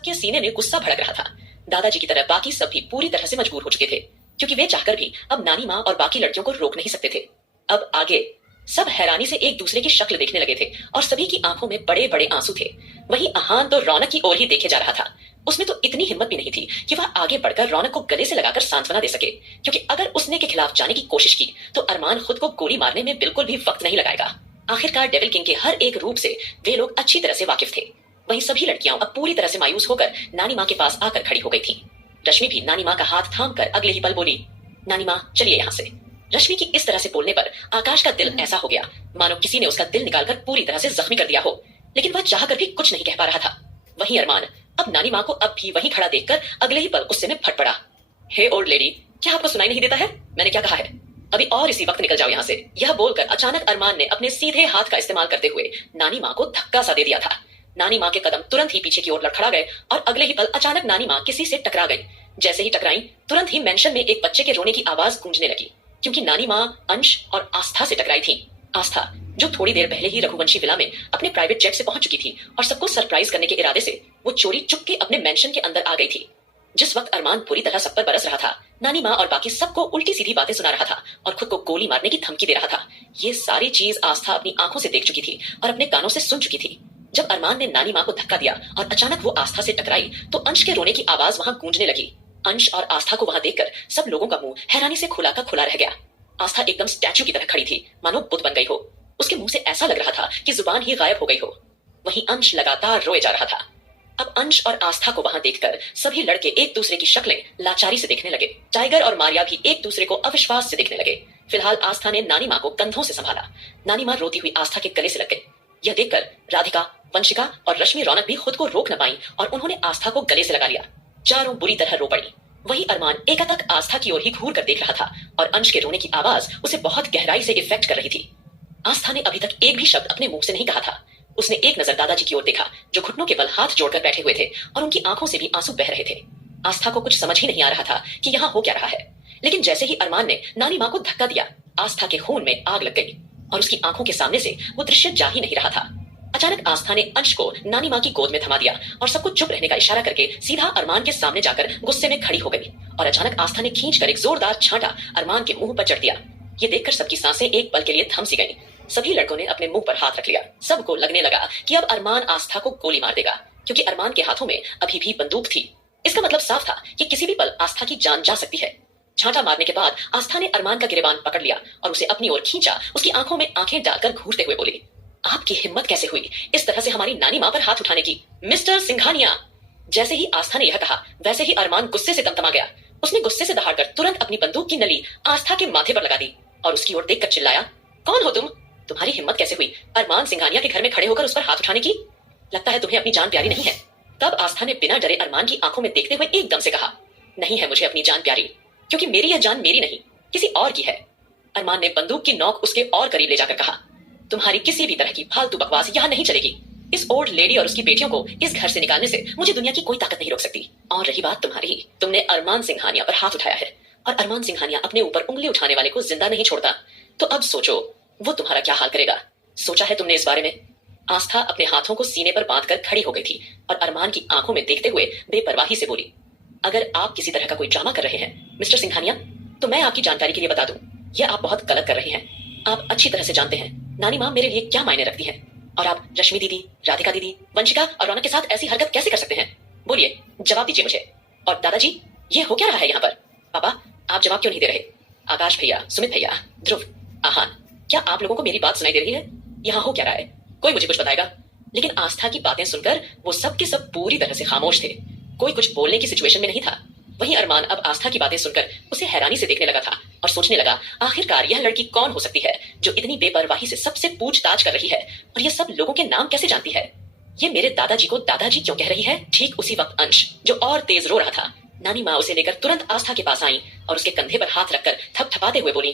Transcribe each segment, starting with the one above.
सबके सीने में गुस्सा भड़क रहा था। दादाजी की तरह बाकी सब भी पूरी तरह से मजबूर हो चुके थे, क्योंकि वे चाहकर भी अब नानी माँ और बाकी लड़कियों को रोक नहीं सकते थे। अब आगे सब हैरानी से एक दूसरे की शक्ल देखने लगे थे और सभी की आंखों में बड़े बड़े आंसू थे। वहीं अहान तो रौनक की ओर ही देखे जा रहा था। उसमें तो इतनी हिम्मत भी नहीं थी कि वह आगे बढ़कर रौनक को गले से लगाकर सांत्वना दे सके, क्योंकि अगर उसने के खिलाफ जाने की कोशिश की तो अरमान खुद को गोली मारने में बिल्कुल भी वक्त नहीं लगाएगा। आखिरकार डेविल किंग के हर एक रूप से वे लोग अच्छी तरह से वाकिफ थे। वहीं सभी लड़कियां अब पूरी तरह से मायूस होकर नानी माँ के पास आकर खड़ी हो गई थी। रश्मि भी नानी माँ का हाथ थाम कर अगले ही पल बोली, नानी माँ चलिए यहाँ से। रश्मि की इस तरह से बोलने पर आकाश का दिल ऐसा हो गया मानो किसी ने उसका दिल निकालकर पूरी तरह से जख्मी कर दिया हो, लेकिन वह चाहकर भी कुछ नहीं कह पा रहा था। वहीं अरमान अब नानी माँ को अब भी वहीं खड़ा देखकर अगले ही पल गुस्से में फट पड़ा। हे ओल्ड लेडी, क्या आपको सुनाई नहीं देता है? मैंने क्या कहा है? अभी और इसी वक्त निकल जाओ यहाँ से। यह बोलकर अचानक अरमान ने अपने सीधे हाथ का इस्तेमाल करते हुए नानी माँ को धक्का सा दे दिया था। नानी माँ के कदम तुरंत ही पीछे की ओर लड़खड़ा गए और अगले ही पल अचानक नानी माँ किसी से टकरा गई। जैसे ही टकराई तुरंत ही मेंशन में एक बच्चे के रोने की आवाज गूंजने लगी, क्योंकि नानी माँ अंश और आस्था से टकराई थी। आस्था जो थोड़ी देर पहले ही रघुवंशी विला में अपने प्राइवेट जेट से पहुंच चुकी थी और सबको सरप्राइज करने के इरादे से वो चोरी चुपके अपने मेंशन के अंदर आ गई थी। जिस वक्त अरमान पूरी तरह सब पर बरस रहा था, नानी माँ और बाकी सबको उल्टी सीधी बातें सुना रहा था और खुद को गोली मारने की धमकी दे रहा था। ये सारी चीज आस्था अपनी आंखों से देख चुकी थी और अपने कानों से सुन चुकी थी। जब अरमान ने नानी माँ को धक्का दिया और अचानक वो आस्था से टकराई तो अंश के रोने की आवाज वहां गूंजने लगी। अंश और आस्था को वहां देखकर सब लोगों का मुंह हैरानी से खुला का खुला रह गया। आस्था एकदम स्टैच्यू की तरह खड़ी थी, मानो बुद्ध बन गई हो। उसके मुंह से ऐसा लग रहा था कि जुबान ही गायब हो गई हो। वहीं अंश लगातार रोए जा रहा था। अब अंश और आस्था को वहां देखकर सभी लड़के एक दूसरे की शक्लें लाचारी से देखने लगे। टाइगर और मारिया भी एक दूसरे को अविश्वास से देखने लगे। फिलहाल आस्था ने नानी माँ को कंधों से संभाला। नानी माँ रोती हुई आस्था के गले से लग गई। यह देखकर राधिका, वंशिका और रश्मि रौनक भी खुद को रोक न पाई और उन्होंने आस्था को गले से लगा लिया। चारों बुरी तरह रो पड़ी। वही अरमान एकातक आस्था की ओर ही घूर कर देख रहा था और अंश के रोने की आवाज उसे बहुत गहराई से इफेक्ट कर रही थी। आस्था ने अभी तक एक भी शब्द अपने मुंह से नहीं कहा था। उसने एक नजर दादाजी की ओर देखा, जो घुटनों के बल हाथ जोड़कर बैठे हुए थे और उनकी आंखों से भी आंसू बह रहे थे। आस्था को कुछ समझ ही नहीं आ रहा था कि यहाँ हो क्या रहा है, लेकिन जैसे ही अरमान ने नानी माँ को धक्का दिया, आस्था के खून में आग लग गई और उसकी आंखों के सामने से वो दृश्य जा ही नहीं रहा था। अचानक आस्था ने अंश को नानी माँ की गोद में थमा दिया और सबको चुप रहने का इशारा करके सीधा अरमान के सामने जाकर गुस्से में खड़ी हो गई और अचानक आस्था ने खींचकर एक जोरदार छांटा अरमान के मुंह पर चढ़ दिया। ये देखकर सबकी सांसें एक पल के लिए थम सी गईं। सभी लड़कों ने अपने मुंह पर हाथ रख लिया। सबको लगने लगा कि अब अरमान आस्था को गोली मार देगा, क्योंकि अरमान के हाथों में अभी भी बंदूक थी। इसका मतलब साफ था कि किसी भी पल आस्था की जान जा सकती है। छांटा मारने के बाद आस्था ने अरमान का गिरेबान पकड़ लिया और उसे अपनी ओर खींचा। उसकी आंखों में आंखें डालकर घूरते हुए बोली, आपकी हिम्मत कैसे हुई इस तरह से हमारी नानी माँ पर हाथ उठाने की, मिस्टर सिंघानिया। जैसे ही आस्था ने यह कहा, वैसे ही अरमान गुस्से से तमतमा गया। उसने गुस्से से दहाड़कर तुरंत अपनी बंदूक की नली आस्था के माथे पर लगा दी और उसकी ओर देखकर चिल्लाया, कौन हो तुम? तुम्हारी हिम्मत कैसे हुई अरमान सिंघानिया के घर में खड़े होकर उस पर हाथ उठाने की? लगता है तुम्हें अपनी जान प्यारी नहीं है। तब आस्था ने बिना डरे अरमान की आंखों में देखते हुए एकदम से कहा, नहीं है मुझे अपनी जान प्यारी, क्योंकि मेरी यह जान मेरी नहीं, किसी और की है। अरमान ने बंदूक की नोक उसके और करीब ले जाकर कहा, तुम्हारी किसी भी तरह की फालतू बकवास यहाँ नहीं चलेगी। इस ओल्ड लेडी और उसकी बेटियों को इस घर से निकालने से मुझे दुनिया की कोई ताकत नहीं रोक सकती। और रही बात तुम्हारी, तुमने अरमान सिंघानिया पर हाथ उठाया है और अरमान सिंघानिया अपने ऊपर उंगली उठाने वाले को जिंदा नहीं छोड़ता, तो अब सोचो वो तुम्हारा क्या हाल करेगा। सोचा है तुमने इस बारे में? आस्था अपने हाथों को सीने पर बांधकर खड़ी हो गई थी और अरमान की आंखों में देखते हुए बेपरवाही से बोली, अगर आप किसी तरह का कोई ड्रामा कर रहे हैं मिस्टर सिंघानिया, तो मैं आपकी जानकारी के लिए बता दूं, यह आप बहुत गलत कर रहे हैं। आप अच्छी तरह से जानते हैं नानी माँ मेरे लिए क्या मायने रखती है, और आप रश्मि दीदी, राधिका दीदी, वंशिका और रौनक के साथ ऐसी हरकत कैसे कर सकते हैं? बोलिए, जवाब दीजिए मुझे। और दादाजी, ये हो क्या रहा है यहाँ पर? पापा, आप जवाब क्यों नहीं दे रहे? आकाश भैया, सुमित भैया, ध्रुव, आहान, क्या आप लोगों को मेरी बात सुनाई दे रही है? यहाँ हो क्या रहा है? कोई मुझे कुछ बताएगा? लेकिन आस्था की बातें सुनकर वो सब के सब पूरी तरह से खामोश थे। कोई कुछ बोलने की सिचुएशन में नहीं था। वहीं अरमान अब आस्था की बातें सुनकर उसे हैरानी से देखने लगा था और सोचने लगा, आखिरकार यह लड़की कौन हो सकती है जो इतनी बेपरवाही से सबसे पूछताछ कर रही है और ये सब लोगों के नाम कैसे जानती है? ये मेरे दादाजी को दादाजी क्यों कह रही है? ठीक उसी वक्त अंश, जो और तेज रो रहा था, नानी माँ उसे लेकर तुरंत आस्था के पास आई और उसके कंधे पर हाथ रखकर थपथपाते हुए बोली,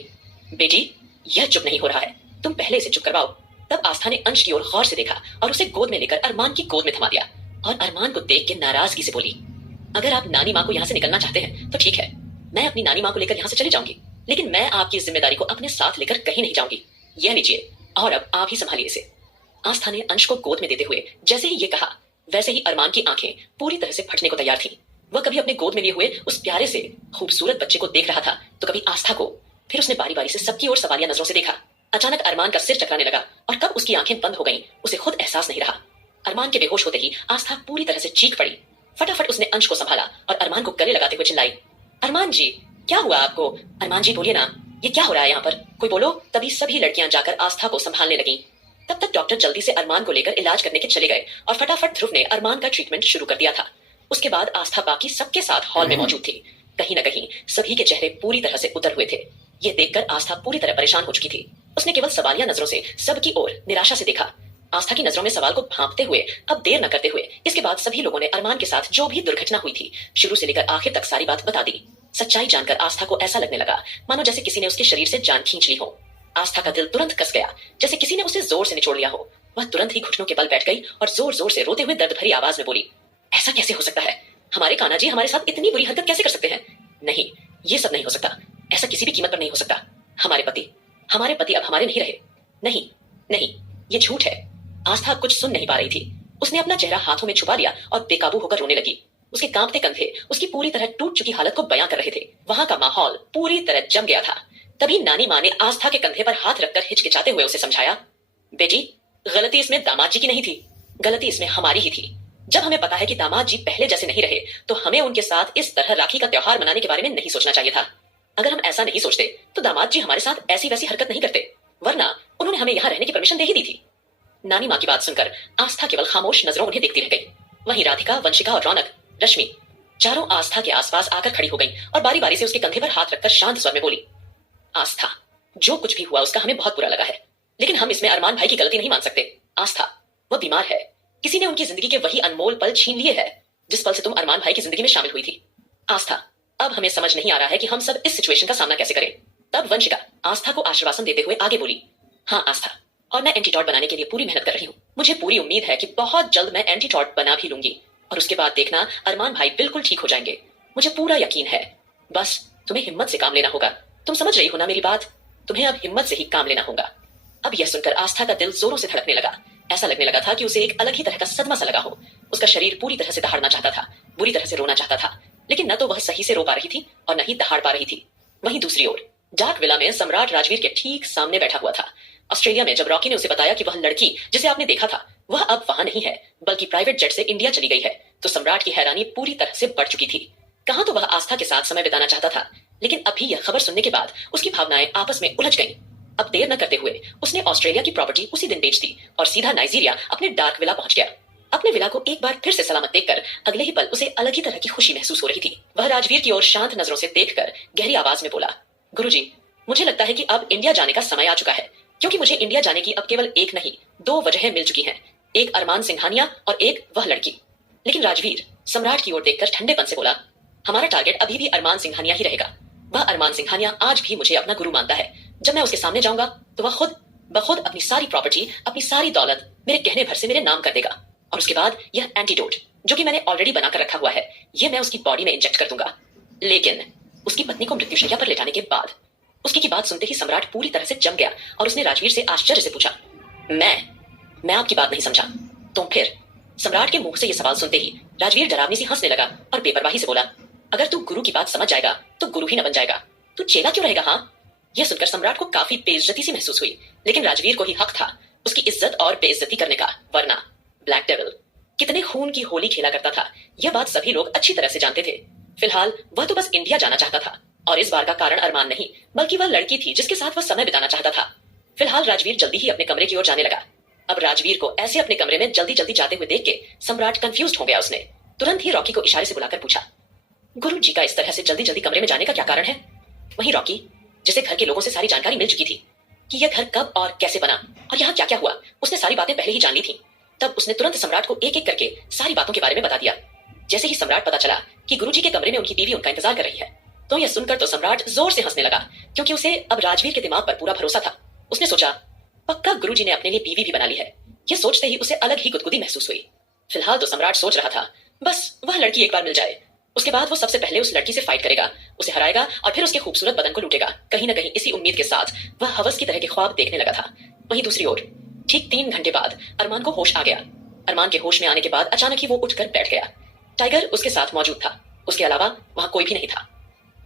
बेटी, यह चुप नहीं हो रहा है, तुम पहले इसे चुप करवाओ। तब आस्था ने अंश की ओर गौर से देखा और उसे गोद में लेकर अरमान की गोद में थमा दिया और अरमान को देख के नाराजगी से बोली, अगर आप नानी माँ को यहाँ से निकलना चाहते हैं तो ठीक है, मैं अपनी नानी माँ को लेकर यहाँ से चली जाऊंगी, लेकिन मैं आपकी जिम्मेदारी को अपने साथ लेकर कहीं नहीं जाऊंगी। यह लीजिए और अब आप ही संभालिए इसे। आस्था ने अंश को गोद में देते हुए जैसे ही ये कहा, वैसे ही अरमान की आंखें पूरी तरह से फटने को तैयार थीं। वह कभी अपने गोद में लिए हुए उस प्यारे से खूबसूरत बच्चे को देख रहा था, तो कभी आस्था को। फिर उसने बारी बारी से सबकी ओर सवालिया नजरों से देखा। अचानक अरमान का सिर चकराने लगा और कब उसकी आंखें बंद हो गईं, उसे खुद एहसास नहीं रहा। अरमान के बेहोश होते ही आस्था पूरी तरह से चीख पड़ी। फटाफट उसने अंश को संभाला और अरमान को गले लगाते हुए चिल्लाई, अरमान जी, क्या हुआ आपको? अरमान जी बोलिए ना, ये क्या हो रहा है यहाँ पर? कोई बोलो। तभी सभी लड़कियां जाकर आस्था को संभालने लगीं। तब तक डॉक्टर जल्दी से अरमान को लेकर इलाज करने के चले गए और फटाफट ध्रुव ने अरमान का ट्रीटमेंट शुरू कर दिया था। उसके बाद आस्था बाकी सबके साथ हॉल में मौजूद थी। कहीं न कहीं सभी के चेहरे पूरी तरह से उतर हुए थे। ये देखकर आस्था पूरी तरह परेशान हो चुकी थी। उसने केवल सवालिया नजरों से सबकी ओर निराशा से देखा। आस्था की नजरों में सवाल को भांपते हुए अब देर न करते हुए इसके बाद सभी लोगों ने अरमान के साथ जो भी दुर्घटना हुई थी शुरू से लेकर आखिर तक सारी बात बता दी। सच्चाई जानकर आस्था को ऐसा लगने लगा मानो जैसे किसी ने उसके शरीर से जान खींच ली हो। आस्था का दिल तुरंत कस गया, जैसे किसी ने उसे जोर से निचोड़ लिया हो। वह तुरंत ही घुटनों के बल बैठ गई और जोर जोर से रोते हुए दर्द भरी आवाज में बोली, ऐसा कैसे हो सकता है? हमारे कान्हा जी हमारे साथ इतनी बुरी हरकत कैसे कर सकते हैं? नहीं, ये सब नहीं हो सकता। ऐसा किसी भी कीमत पर नहीं हो सकता। हमारे पति अब हमारे नहीं रहे। नहीं नहीं, ये झूठ है। आस्था अब कुछ सुन नहीं पा रही थी। उसने अपना चेहरा हाथों में छुपा लिया और बेकाबू होकर रोने लगी। उसके कांपते कंधे उसकी पूरी तरह टूट चुकी हालत को बयां कर रहे थे। वहां का माहौल पूरी तरह जम गया था। तभी नानी माँ ने आस्था के कंधे पर हाथ रखकर हिचकिचाते हुए उसे समझाया, बेटी, गलती इसमें दामाद जी की नहीं थी, गलती इसमें हमारी ही थी। जब हमें पता है कि दामाद जी पहले जैसे नहीं रहे, तो हमें उनके साथ इस तरह राखी का त्योहार मनाने के बारे में नहीं सोचना चाहिए था। अगर हम ऐसा नहीं सोचते तो दामाद जी हमारे साथ ऐसी वैसी हरकत नहीं करते, वरना उन्होंने हमें यहाँ रहने की परमिशन दे ही दी थी। नानी माँ की बात सुनकर आस्था केवल खामोश नजरों उन्हें देखती रह गई। वहीं राधिका, वंशिका और रौनक, रश्मि चारों आस्था के आसपास आकर खड़ी हो गई और बारी बारी से उसके कंधे पर हाथ रखकर शांत स्वर में बोली, आस्था, जो कुछ भी हुआ उसका हमें बहुत बुरा लगा है, लेकिन हम इसमें अरमान भाई की गलती नहीं मान सकते। आस्था, वह बीमार है। किसी ने उनकी जिंदगी के वही अनमोल पल छीन लिए हैं जिस पल से तुम अरमान भाई की जिंदगी में शामिल हुई थी। आस्था, अब हमें समझ नहीं आ रहा है कि हम सब इस सिचुएशन का सामना कैसे करें। तब वंशिका आस्था को आश्वासन देते हुए आगे बोली, हाँ आस्था, और मैं एंटीटॉड बनाने के लिए पूरी मेहनत कर रही हूँ। मुझे पूरी उम्मीद है कि बहुत जल्द मैं एंटीटॉड बना भी लूंगी और उसके बाद देखना अरमान भाई बिल्कुल ठीक हो जाएंगे। मुझे पूरा यकीन है। बस तुम्हें हिम्मत से काम लेना होगा। तुम समझ रही हो ना मेरी बात? तुम्हें अब हिम्मत से ही काम लेना होगा। अब यह सुनकर आस्था का दिल जोरों से धड़कने लगा। ऐसा लगने लगा था कि उसे एक अलग ही तरह का सदमा सा लगा हो। उसका शरीर पूरी तरह से दहाड़ना चाहता था, बुरी तरह से रोना चाहता था, लेकिन न तो वह सही से रो पा रही थी और न ही दहाड़ पा रही थी। वहीं दूसरी ओर डार्क विला में सम्राट राजवीर के ठीक सामने बैठा हुआ था। ऑस्ट्रेलिया में जब रॉकी ने उसे बताया कि वह लड़की जिसे आपने देखा था वह अब वहां नहीं है, बल्कि प्राइवेट जेट से इंडिया चली गई है, तो सम्राट की हैरानी पूरी तरह से बढ़ चुकी थी। कहां तो वह आस्था के साथ समय बिताना चाहता था, लेकिन अभी यह खबर सुनने के बाद उसकी भावनाएं आपस में उलझ गईं। अब देर न करते हुए उसने ऑस्ट्रेलिया की प्रॉपर्टी उसी दिन बेच दी और सीधा नाइजीरिया अपने डार्क विला पहुंच गया। अपने विला को एक बार फिर से सलामत देखकर अगले ही पल उसे अलग ही तरह की खुशी महसूस हो रही थी। वह राजवीर की ओर शांत नजरों से देखकर गहरी आवाज में बोला, गुरुजी, मुझे लगता है कि अब इंडिया जाने का समय आ चुका है, क्योंकि मुझे इंडिया जाने की अब केवल एक नहीं 2 वजहें मिल चुकी हैं, एक अरमान सिंघानिया और एक वह लड़की। लेकिन राजवीर सम्राट की ओर देखकर ठंडेपन से बोला, हमारा टारगेट अभी भी अरमान सिंघानिया ही रहेगा। वह अरमान सिंघानिया आज भी मुझे अपना गुरु मानता है। जब मैं उसके सामने जाऊंगा तो वह खुद ब खुद अपनी सारी प्रॉपर्टी, अपनी सारी दौलत मेरे कहने भर से मेरे नाम कर देगा, और उसके बाद यह एंटीडोट जो कि मैंने ऑलरेडी बनाकर रखा हुआ है, यह मैं उसकी बॉडी में इंजेक्ट कर दूंगा। लेकिन उसकी पत्नी को मृत्युशैया पर लेटाने के बाद उसकी की बात सुनते ही सम्राट पूरी तरह से जम गया और उसने राजवीर से आश्चर्य से पूछा, मैं आपकी बात नहीं समझा। तुम फिर? सम्राट के मुंह से यह सवाल सुनते ही राजवीर डरावनी सी हंसने लगा और बेपरवाही से बोला, अगर तू गुरु की बात समझ जाएगा तो गुरु ही न बन जाएगा, तू चेला क्यों रहेगा? हाँ। यह सुनकर सम्राट को काफी बेइज्जती सी महसूस हुई, लेकिन राजवीर को ही हक था उसकी इज्जत और बेइज्जती करने का, वरना ब्लैक डेविल कितने खून की होली खेला करता था, यह बात सभी लोग अच्छी तरह से जानते थे। फिलहाल वह तो बस इंडिया जाना चाहता था, और इस बार का कारण अरमान नहीं बल्कि वह लड़की थी जिसके साथ वह समय बिताना चाहता था। फिलहाल राजवीर जल्दी ही अपने कमरे की ओर जाने लगा। अब राजवीर को ऐसे अपने कमरे में जल्दी जल्दी जाते हुए देख के सम्राट कंफ्यूज हो गया। उसने तुरंत ही रॉकी को इशारे से बुलाकर पूछा, गुरु जी का इस तरह से जल्दी जल्दी कमरे में जाने का क्या कारण है? वहीं रॉकी, जिसे घर के लोगों से सारी जानकारी मिल चुकी थी कि यह घर कब और कैसे बना और यहाँ क्या क्या हुआ, उसने सारी बातें पहले ही जान ली थी। तब उसने तुरंत सम्राट को एक एक करके सारी बातों के बारे में बता दिया। जैसे ही सम्राट पता चला कि गुरुजी के कमरे में उनकी बीवी उनका इंतजार कर रही है, तो यह सुनकर तो सम्राट जोर से हंसने लगा, क्योंकि उसे अब राजवीर के दिमाग पर पूरा भरोसा था। उसने सोचा, पक्का गुरुजी ने अपने लिए बीवी भी बना ली है। यह सोचते ही उसे अलग ही गुदगुदी महसूस हुई। फिलहाल तो सम्राट सोच रहा था, बस वह लड़की एक बार मिल जाए, उसके बाद वो सबसे पहले उस लड़की से फाइट करेगा, उसे हराएगा और फिर उसके खूबसूरत बदन को लूटेगा। कहीं ना कहीं इसी उम्मीद के साथ वह हवस की तरह के ख्वाब देखने लगा था। वहीं दूसरी ओर ठीक 3 घंटे बाद अरमान को होश आ गया। अरमान के होश में आने के बाद अचानक ही वो उठकर बैठ गया। टाइगर उसके साथ मौजूद था। उसके अलावा वहां कोई भी नहीं था।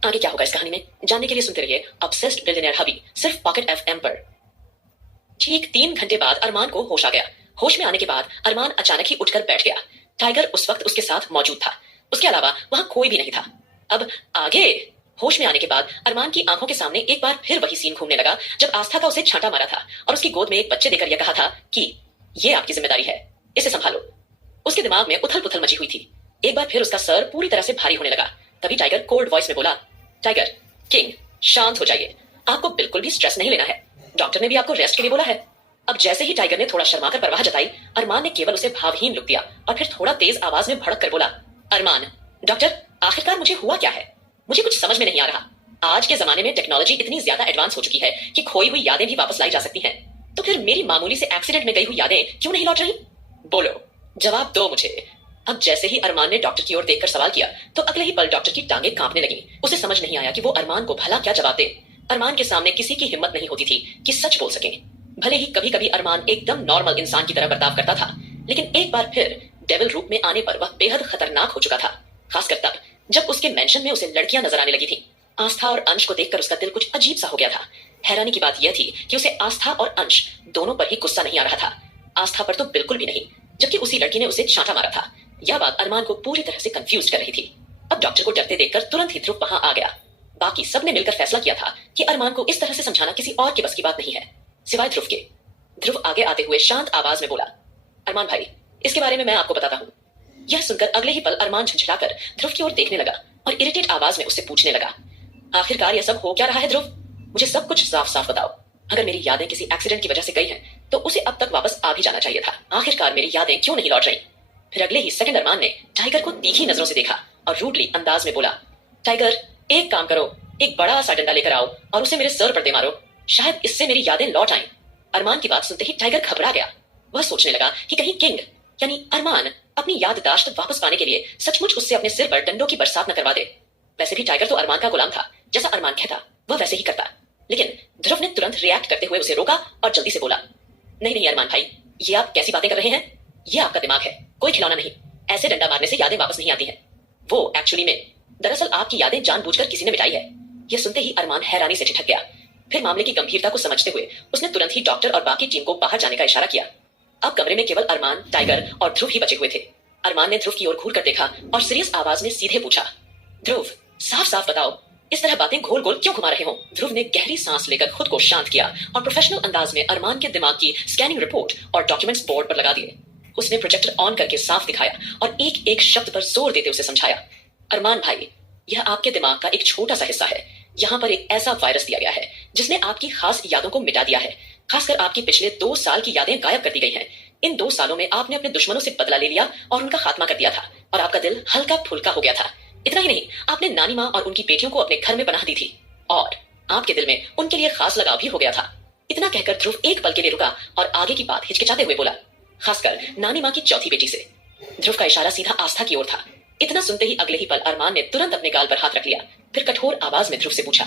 आगे क्या होगा इस कहानी में जानने के लिए सुनते रहिए ऑब्सेस्ड बिलियनेयर हबी, सिर्फ पॉकेट एफएम पर। ठीक 3 घंटे बाद अरमान को होश आ गया। होश में आने के बाद अरमान अचानक ही उठकर बैठ गया। टाइगर उस वक्त उसके साथ मौजूद था। उसके अलावा वहां कोई भी नहीं था। अब आगे। होश में आने के बाद अरमान की आंखों के सामने एक बार फिर वही सीन घूमने लगा जब आस्था का उसे छांटा मारा था और उसकी गोद में एक बच्चे देकर यह कहा था कि ये आपकी जिम्मेदारी है, इसे संभालो। उसके दिमाग में उथल पुथल मची हुई थी। एक बार फिर उसका सर पूरी तरह से भारी होने लगा। तभी टाइगर कोल्ड वॉइस में बोला, टाइगर किंग शांत हो जाइए, आपको बिल्कुल भी स्ट्रेस नहीं लेना है। डॉक्टर ने भी आपको रेस्ट के लिए बोला है। अब जैसे ही टाइगर ने थोड़ा शर्माकर परवाह जताई, अरमान ने केवल उसे भावहीन लुक दिया और फिर थोड़ा तेज आवाज में भड़क कर बोला, अरमान डॉक्टर आखिरकार मुझे हुआ क्या है? मुझे कुछ समझ में नहीं आ रहा। आज के जमाने में टेक्नोलॉजी इतनी ज्यादा एडवांस हो चुकी है कि खोई हुई यादें भी वापस लाई जा सकती हैं। तो फिर मेरी मामूली से एक्सीडेंट में गई हुई यादें क्यों नहीं लौट रही? बोलो, जवाब दो मुझे। अब जैसे ही अरमान ने डॉक्टर की ओर देखकर सवाल किया तो अगले ही पल डॉक्टर की टांगें कांपने लगी। उसे समझ नहीं आया कि वो अरमान को भला क्या जवाब दे। अरमान के सामने किसी की हिम्मत नहीं होती थी कि सच बोल सके। भले ही कभी कभी अरमान एकदम नॉर्मल इंसान की तरह बर्ताव करता था, लेकिन एक बार फिर डेविल रूप में आने पर वह बेहद खतरनाक हो चुका था। खासकर तब जब उसके मेंशन में उसे लड़कियां नजर आने लगी थी। आस्था और अंश को देखकर उसका दिल कुछ अजीब सा हो गया था। हैरानी की बात यह थी कि उसे आस्था और अंश दोनों पर ही गुस्सा नहीं आ रहा था। आस्था पर तो बिल्कुल भी नहीं, जबकि उसी लड़की ने उसे छांटा मारा था। यह बात अरमान को पूरी तरह से कंफ्यूज कर रही थी। अब डॉक्टर को डरते देखकर तुरंत ही ध्रुव वहां आ गया। बाकी सबने मिलकर फैसला किया था कि अरमान को इस तरह से समझाना किसी और के बस की बात नहीं है सिवाय ध्रुव के। ध्रुव आगे आते हुए शांत आवाज में बोला, अरमान भाई इसके बारे में मैं आपको बताता हूँ। यह सुनकर अगले ही पल अरमान झंझलाकर ध्रुव की ओर देखने लगा और इरिटेट आवाज में उससे पूछने लगा, आखिरकार यह सब हो क्या रहा है ध्रुव? मुझे सब कुछ साफ साफ बताओ। अगर मेरी यादें किसी एक्सीडेंट की वजह से गई हैं, तो उसे अब तक वापस आ भी जाना चाहिए था। आखिरकार मेरी यादें क्यों नहीं लौट रही? फिर अगले ही सेकंड अरमान ने टाइगर को तीखी नजरों से देखा और रूडली अंदाज में बोला, टाइगर एक काम करो, एक बड़ा सा डंडा लेकर आओ और उसे मेरे सर पर दे मारो, शायद इससे मेरी यादें लौट आएं। अरमान की बात सुनते ही टाइगर घबरा गया। वह सोचने लगा कि कहीं किंग यानी अरमान अपनी याददाश्त वापस पाने के लिए सचमुच उससे अपने सिर पर डंडों की बरसात न करवा दे। वैसे भी टाइगर तो अरमान का गुलाम था, जैसा अरमान कहता वह वैसे ही करता। लेकिन ध्रुव ने तुरंत रिएक्ट करते हुए उसे रोका और जल्दी से बोला, नहीं नहीं अरमान भाई, ये आप कैसी बातें कर रहे हैं? ये आपका दिमाग है, कोई खिलौना नहीं। ऐसे डंडा मारने से यादें वापस नहीं आती हैं। वो एक्चुअली में दरअसल आपकी यादें जानबूझकर किसी ने मिटाई है। यह सुनते ही अरमान हैरानी से ठिठक गया। फिर मामले की गंभीरता को समझते हुए उसने तुरंत ही डॉक्टर और बाकी टीम को बाहर जाने का इशारा किया। अब कमरे में केवल अरमान, टाइगर और ध्रुव ही बचे हुए थे। अरमान ने ध्रुव की ओर घूर कर देखा और सीरियस आवाज में सीधे पूछा, ध्रुव साफ साफ बताओ, इस तरह बातें घोल गोल क्यों घुमा रहे हो? ध्रुव ने गहरी सांस लेकर खुद को शांत किया और प्रोफेशनल अंदाज में अरमान के दिमाग की स्कैनिंग रिपोर्ट और डॉक्यूमेंट्स बोर्ड पर लगा दिए। उसने प्रोजेक्टर ऑन करके साफ दिखाया और एक एक शब्द पर जोर देते उसे समझाया, अरमान भाई, यह आपके दिमाग का एक छोटा सा हिस्सा है। यहाँ पर एक ऐसा वायरस दिया गया है जिसने आपकी खास यादों को मिटा दिया है। खासकर आपकी पिछले 2 साल की यादें गायब कर दी गई हैं। इन 2 सालों में आपने अपने दुश्मनों से बदला ले लिया और उनका खात्मा कर दिया था और आपका दिल हल्का फुल्का हो गया था। इतना ही नहीं, आपने नानी माँ और उनकी बेटियों को अपने घर में पनाह दी थी और आपके दिल में उनके लिए खास लगाव भी हो गया था। इतना कहकर ध्रुव एक पल के लिए रुका और आगे की बात हिचकिचाते हुए बोला, खासकर नानी माँ की चौथी बेटी से। ध्रुव का इशारा सीधा आस्था की ओर था। इतना सुनते ही अगले ही पल अरमान ने तुरंत अपने गाल पर हाथ रख लिया। फिर कठोर आवाज में ध्रुव से पूछा,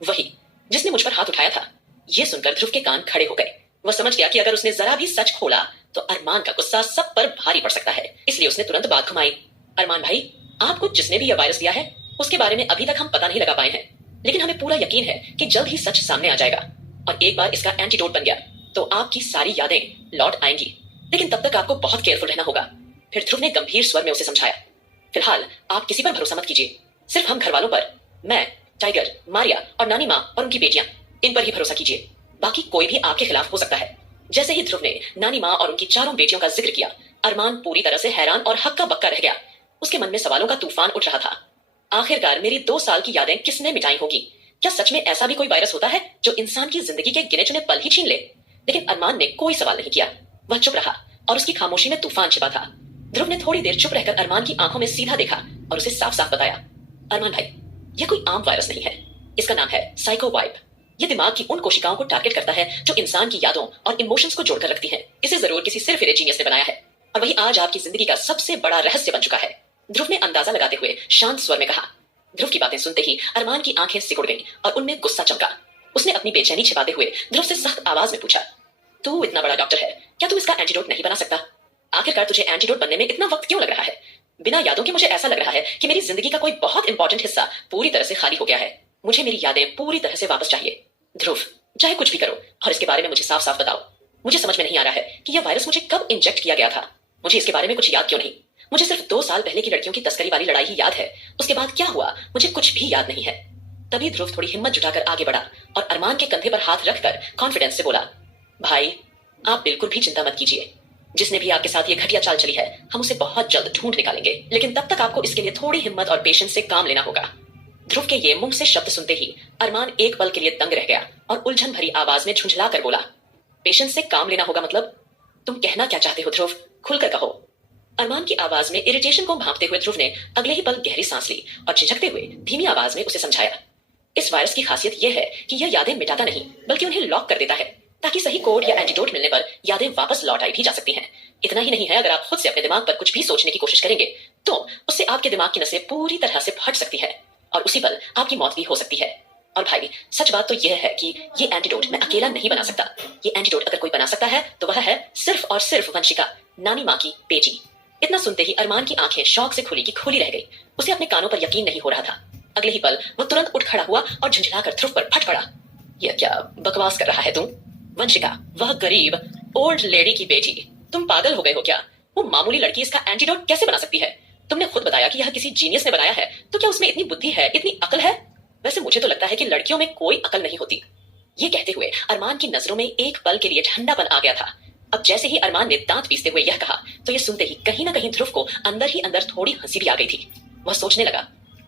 वही जिसने मुझ पर हाथ उठाया था? यह सुनकर ध्रुव के कान खड़े हो गए। वह समझ गया कि अगर उसने जरा भी सच खोला तो अरमान का गुस्सा सब पर भारी पड़ सकता है। इसलिए उसने तुरंत बात घुमाई, अरमान भाई, आपको जिसने भी यह वायरस दिया है उसके बारे में अभी तक हम पता नहीं लगा पाए हैं, लेकिन हमें पूरा यकीन है कि जल्द ही सच सामने आ जाएगा और एक बार इसका एंटीडोट बन गया तो आपकी सारी यादें लौट आएंगी। लेकिन तब तक आपको बहुत केयरफुल रहना होगा। फिर ध्रुव ने गंभीर स्वर में उसे समझाया, फिलहाल आप किसी पर भरोसा मत कीजिए, सिर्फ हम घर वालों पर, मैं, टाइगर, मारिया और नानी माँ और उनकी बेटियां, इन पर ही भरोसा कीजिए। बाकी कोई भी आपके खिलाफ हो सकता है। जैसे ही ध्रुव ने नानी माँ और उनकी चारों बेटियों का जिक्र किया, अरमान पूरी तरह से हैरान और हक्का बक्का रह गया। उसके मन में सवालों का तूफान उठ रहा था। आखिरकार मेरी 2 साल की यादें किसने मिटाई होगी? क्या सच में ऐसा भी कोई वायरस होता है जो इंसान की जिंदगी के गिने चुने पल ही छीन ले? लेकिन अरमान ने कोई सवाल नहीं किया। वह चुप रहा और उसकी खामोशी में तूफान छिपा था। ध्रुव ने थोड़ी देर चुप रहकर अरमान की आंखों में सीधा देखा और उसे साफ साफ बताया, अरमान भाई, यह कोई आम वायरस नहीं है। इसका नाम है साइकोवाइब। ये दिमाग की उन कोशिकाओं को टारगेट करता है जो इंसान की यादों और इमोशंस को जोड़कर रखती हैं। इसे जरूर किसी सिरफिरे जीनियस ने बनाया है और वही आज आपकी जिंदगी का सबसे बड़ा रहस्य बन चुका है। ध्रुव ने अंदाजा लगाते हुए शांत स्वर में कहा। ध्रुव की बातें सुनते ही अरमान की आंखें सिकुड़ गईं और उनमें गुस्सा चमका। उसने अपनी बेचैनी छिपाते हुए ध्रुव से सख्त आवाज में पूछा, तू इतना बड़ा डॉक्टर है, क्या तू इसका एंटीडोट नहीं बना सकता? आखिरकार तुझे एंटीडोट बनने में इतना वक्त क्यों लग रहा है? बिना यादों के मुझे ऐसा लग रहा है कि मेरी जिंदगी का कोई बहुत इंपॉर्टेंट हिस्सा पूरी तरह से खाली हो गया है। मुझे मेरी यादें पूरी तरह से वापस चाहिए। ध्रुव, चाहे कुछ भी करो और इसके बारे में मुझे साफ साफ बताओ। मुझे समझ में नहीं आ रहा है कि यह वायरस मुझे कब इंजेक्ट किया गया था। मुझे इसके बारे में कुछ याद क्यों नहीं। मुझे सिर्फ 2 साल पहले की लड़कियों की तस्करी वाली लड़ाई ही याद है। उसके बाद क्या हुआ मुझे कुछ भी याद नहीं है। तभी ध्रुव थोड़ी हिम्मत जुटाकर आगे बढ़ा और अरमान के कंधे पर हाथ रखकर कॉन्फिडेंस से बोला, भाई आप बिल्कुल भी चिंता मत कीजिए। जिसने भी आपके साथ ये घटिया चाल चली है हम उसे बहुत जल्द ढूंढ निकालेंगे, लेकिन तब तक आपको इसके लिए थोड़ी हिम्मत और पेशेंस से काम लेना होगा। ध्रुव के ये मुंह से शब्द सुनते ही अरमान एक पल के लिए दंग रह गया और उलझन भरी आवाज में झुंझला कर बोला, पेशेंस से काम लेना होगा मतलब? तुम कहना क्या चाहते हो ध्रुव? खुलकर कहो। अरमान की आवाज में इरिटेशन को भांपते हुए ध्रुव ने अगले ही पल गहरी सांस ली और झिझकते हुए धीमी आवाज में उसे समझाया, इस वायरस की खासियत यह है कि यह यादें मिटाता नहीं बल्कि उन्हें लॉक कर देता है, ताकि सही कोड या एंटीडोट मिलने पर यादें वापस लौट आई भी जा सकती हैं। इतना ही नहीं है, अगर आप खुद से अपने दिमाग पर कुछ भी सोचने की कोशिश करेंगे तो उससे आपके दिमाग की नसें पूरी तरह से फट सकती है और उसी पल आपकी मौत भी हो सकती है। और भाई सच बात तो यह है कि ये एंटीडोट मैं अकेला नहीं बना सकता। ये एंटीडोट अगर कोई बना सकता है तो वह है सिर्फ और सिर्फ वंशिका, नानी माँ की बेटी। इतना सुनते ही अरमान की आंखें शौक से खुली की खुली रह गई। उसे अपने कानों पर यकीन नहीं हो रहा था। अगले ही पल वो तुरंत उठ खड़ा हुआ और झुंझलाकर ध्रुव पर फट पड़ा। यह क्या बकवास कर रहा है तुम? वंशिका, वह गरीब ओल्ड लेडी की बेटी, तुम पागल हो गए हो क्या? वो मामूली लड़की इसका एंटीडोट कैसे बना सकती है? तुमने खुद बताया कि यह किसी जीनियस ने बनाया है, तो क्या उसमें इतनी बुद्धि है, इतनी अकल है? वैसे मुझे तो लगता है कि लड़कियों में कोई अकल नहीं होती। ये कहते हुए अरमान की नजरों में एक पल के लिए ठंडापन आ गया था। अब जैसे ही अरमान ने दांत पीसते हुए यह कहा तो यह सुनते ही कहीं ना कहीं ध्रुव को अंदर ही अंदर थोड़ी हंसी भी आ गई थी। वह सोचने लगा,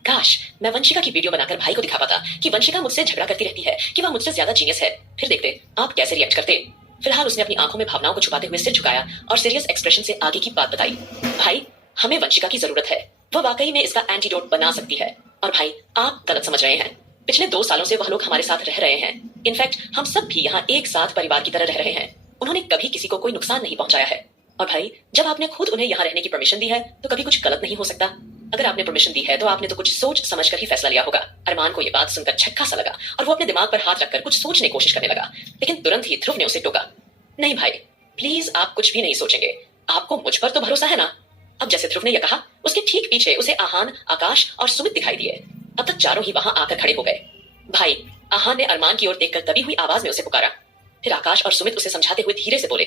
काश मैं वंशिका की वीडियो बनाकर भाई को दिखा पाता कि वंशिका मुझसे झगड़ा करती रहती है कि वह मुझसे ज्यादा जीनियस है। फिर देखते आप कैसे रिएक्ट करते। फिलहाल उसने अपनी आंखों में भावनाओं को छुपाते हुए सिर झुकाया और सीरियस एक्सप्रेशन से आगे की बात बताई। भाई हमें वंशिका की जरूरत है, वह वाकई में इसका एंटीडोट बना सकती है। और भाई आप गलत समझ रहे हैं, पिछले 2 सालों से वह लोग हमारे साथ रह रहे हैं। इनफैक्ट हम सब भी यहाँ एक साथ परिवार की तरह रह रहे हैं। उन्होंने कभी किसी को कोई नुकसान नहीं पहुंचाया है। और भाई जब आपने खुद उन्हें यहाँ रहने की परमिशन दी है तो कभी कुछ गलत नहीं हो सकता। अगर आपने परमिशन दी है तो आपने तो कुछ सोच समझ कर ही फैसला लिया होगा। अरमान को यह बात सुनकर झटका सा लगा और वो अपने दिमाग पर हाथ रखकर कुछ सोचने की कोशिश करने लगा, लेकिन तुरंत ही ध्रुव ने उसे टोका, नहीं भाई प्लीज आप कुछ भी नहीं सोचेंगे, आपको मुझ पर तो भरोसा है ना? अब जैसे ध्रुव ने यह कहा उसके ठीक पीछे उसे आहान, आकाश और सुमित दिखाई दिए। अब तक चारों ही वहां आकर खड़े हो गए। भाई आहान ने अरमान की ओर देखकर दबी हुई आवाज में उसे पुकारा। फिर आकाश और सुमित उसे समझाते हुए धीरे से बोले,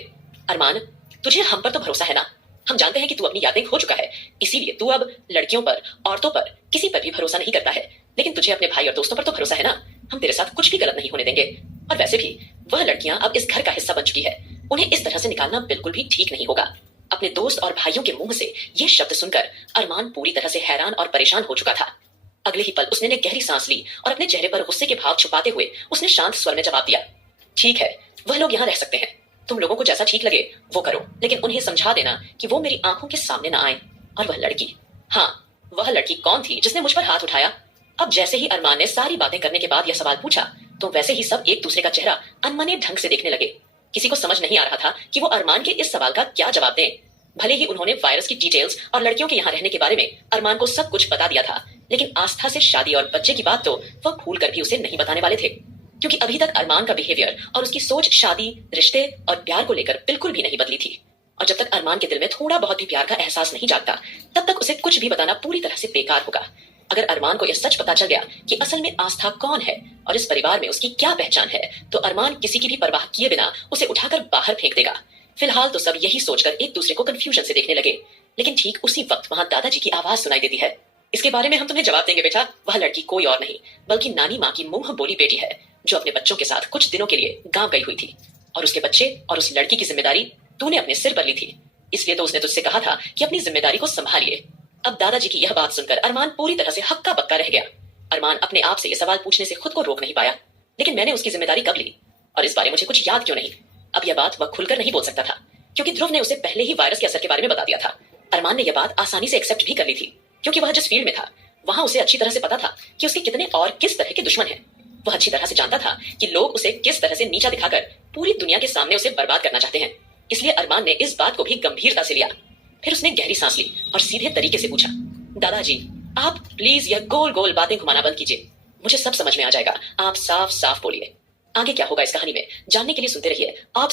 अरमान तुझे हम पर तो भरोसा है ना? हम जानते हैं कि तू अपनी यादें खो चुका है, इसीलिए तू अब लड़कियों पर, औरतों पर, किसी पर भी भरोसा नहीं करता है, लेकिन तुझे अपने भाई और दोस्तों पर तो भरोसा है ना? हम तेरे साथ कुछ भी गलत नहीं होने देंगे। और वैसे भी वह लड़कियां अब इस घर का हिस्सा बन चुकी है, उन्हें इस तरह से निकालना बिल्कुल भी ठीक नहीं होगा। अपने दोस्त और भाइयों के मुंह से ये शब्द सुनकर अरमान पूरी तरह से हैरान और परेशान हो चुका था। अगले ही पल उसने गहरी सांस ली और अपने चेहरे पर गुस्से के भाव छुपाते हुए उसने शांत स्वर में जवाब दिया, ठीक है वह लोग यहाँ रह सकते हैं, तुम लोगों को जैसा ठीक लगे वो करो, लेकिन उन्हें समझा देना कि वो मेरी आंखों के सामने ना आए। और वह लड़की, हाँ वह लड़की कौन थी जिसने मुझ पर हाथ उठाया? अब जैसे ही अरमान ने सारी बातें करने के बाद यह सवाल पूछा तो वैसे ही सब एक दूसरे का चेहरा अनमने ढंग से देखने लगे। किसी को समझ नहीं आ रहा था कि वो अरमान के इस सवाल का क्या जवाब दें। भले ही उन्होंने वायरस की डिटेल्स और लड़कियों के यहाँ रहने के बारे में अरमान को सब कुछ बता दिया था, लेकिन आस्था से शादी और बच्चे की बात तो वह भूल कर भी उसे नहीं बताने वाले थे, क्योंकि अभी तक अरमान का बिहेवियर और उसकी सोच शादी, रिश्ते और प्यार को लेकर बिल्कुल भी नहीं बदली थी। और जब तक अरमान के दिल में थोड़ा बहुत भी प्यार का एहसास नहीं जागता तब तक उसे कुछ भी बताना पूरी तरह से बेकार होगा। अगर अरमान को यह सच पता चल गया कि असल में आस्था कौन है और इस परिवार में उसकी क्या पहचान है, तो अरमान किसी की भी परवाह किए बिना उसे उठाकर बाहर फेंक देगा। फिलहाल तो सब यही सोचकर एक दूसरे को कंफ्यूजन से देखने लगे, लेकिन ठीक उसी वक्त वहां दादाजी की आवाज सुनाई देती है, इसके बारे में हम तुम्हें जवाब देंगे बेटा। वह लड़की कोई और नहीं बल्कि नानी माँ की मुंह बोली बेटी है, जो अपने बच्चों के साथ कुछ दिनों के लिए गांव गई हुई थी, और उसके बच्चे और उस लड़की की जिम्मेदारी तूने अपने सिर पर ली थी, इसलिए तो उसने तुझसे कहा था कि अपनी जिम्मेदारी को संभालिए। अब दादाजी की यह बात सुनकर अरमान पूरी तरह से हक्का बक्का रह गया। अरमान अपने आप से यह सवाल पूछने से खुद को रोक नहीं पाया, लेकिन मैंने उसकी जिम्मेदारी कब ली और इस बारे मुझे कुछ याद क्यों नहीं? अब यह बात वह खुलकर नहीं बोल सकता था, क्योंकि ध्रुव ने उसे पहले ही वायरस के असर के बारे में बता दिया था। अरमान ने यह बात आसानी से एक्सेप्ट भी कर ली थी, क्योंकि वह जिस फील्ड में था वहां उसे अच्छी तरह से पता था कि उसके कितने और किस तरह के दुश्मन हैं। वह अच्छी तरह से जानता था कि लोग उसे किस तरह से नीचा दिखाकर पूरी दुनिया के सामने उसे बर्बाद करना चाहते हैं। इसलिए अरमान ने इस बात को भी गंभीरता से लिया। फिर उसने गहरी सांस ली और सीधे तरीके से पूछा, दादाजी आप प्लीज यह गोल गोल बातें घुमाना बंद कीजिए, मुझे सब समझ में आ जाएगा, आप साफ साफ बोलिए। आगे क्या होगा इस कहानी में जानने के लिए सुनते रहिए आप